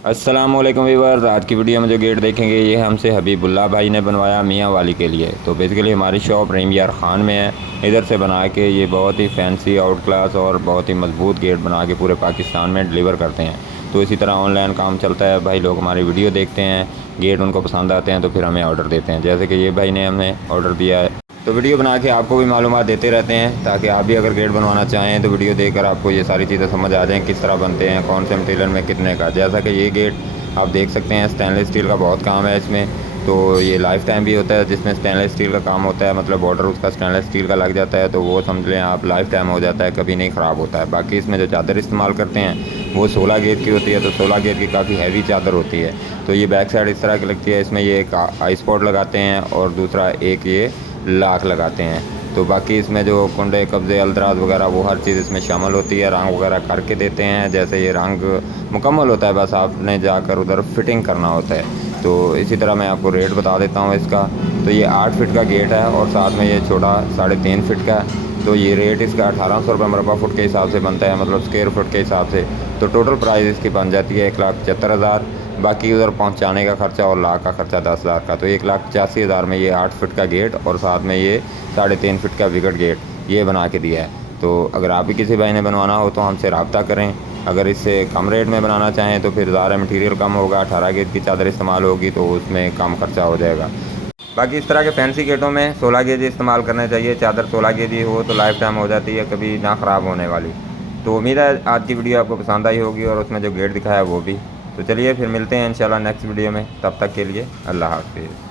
अस्सलामुअलैकुम व्यूअर्स। आज की वीडियो में जो गेट देखेंगे ये हमसे हबीबुल्लाह भाई ने बनवाया मियाँ वाली के लिए। तो बेसिकली हमारी शॉप रहीम यार ख़ान में है। इधर से बना के ये बहुत ही फैंसी आउट क्लास और बहुत ही मजबूत गेट बना के पूरे पाकिस्तान में डिलीवर करते हैं। तो इसी तरह ऑनलाइन काम चलता है, भाई लोग हमारी वीडियो देखते हैं, गेट उनको पसंद आते हैं तो फिर हमें ऑर्डर देते हैं। जैसे कि ये भाई ने हमें ऑर्डर दिया है, तो वीडियो बना के आपको भी मालूमात देते रहते हैं ताकि आप भी अगर गेट बनवाना चाहें तो वीडियो देखकर आपको ये सारी चीज़ें समझ आ जाएं, किस तरह बनते हैं, कौन से मटीरियल में कितने का। जैसा कि ये गेट आप देख सकते हैं, स्टेनलेस स्टील का बहुत काम है इसमें। तो ये लाइफ टाइम भी होता है, जिसमें स्टेनलेस स्टील का काम होता है, मतलब बॉर्डर उसका स्टेनलेस स्टील का लग जाता है तो वो समझ लें आप लाइफ टाइम हो जाता है, कभी नहीं ख़राब होता है। बाकी इसमें जो चादर इस्तेमाल करते हैं वो 16 गेज की होती है, तो 16 गेज की काफ़ी हैवी चादर होती है। तो ये बैक साइड इस तरह की लगती है, इसमें ये एक आई स्पॉट लगाते हैं और दूसरा एक ये लाख लगाते हैं। तो बाकी इसमें जो कुंडे कब्ज़े अलदराज वगैरह वो हर चीज़ इसमें शामिल होती है, रंग वगैरह करके देते हैं। जैसे ये रंग मुकम्मल होता है, बस आपने जाकर उधर फिटिंग करना होता है। तो इसी तरह मैं आपको रेट बता देता हूँ इसका। तो ये 8 फिट का गेट है और साथ में ये छोटा 3.5 फिट का है। तो ये रेट इसका 1800 रुपये मरबा फुट के हिसाब से बनता है, मतलब स्क्वायर फुट के हिसाब से। तो टोटल प्राइस इसकी बन जाती है 1,75,000। बाकी उधर पहुंचाने का ख़र्चा और लाख का ख़र्चा 10,000 का। तो 1,85,000 में ये 8 फिट का गेट और साथ में ये 3.5 फिट का विकेट गेट ये बना के दिया है। तो अगर आप भी किसी भाई ने बनवाना हो तो हमसे रब्ता करें। अगर इससे कम रेट में बनाना चाहें तो फिर ज़ारा मटीरियल कम होगा, 18 गेज की चादर इस्तेमाल होगी तो उसमें कम खर्चा हो जाएगा। बाकी इस तरह के फैंसी गेटों में 16 गेज इस्तेमाल करने चाहिए। चादर 16 गेज ही हो तो लाइफ टाइम हो जाती है, कभी ना ख़राब होने वाली। तो उम्मीद है आज की वीडियो आपको पसंद आई होगी और उसमें जो गेट दिखाया है वो भी। तो चलिए फिर मिलते हैं इंशाल्लाह नेक्स्ट वीडियो में, तब तक के लिए अल्लाह हाफिज़।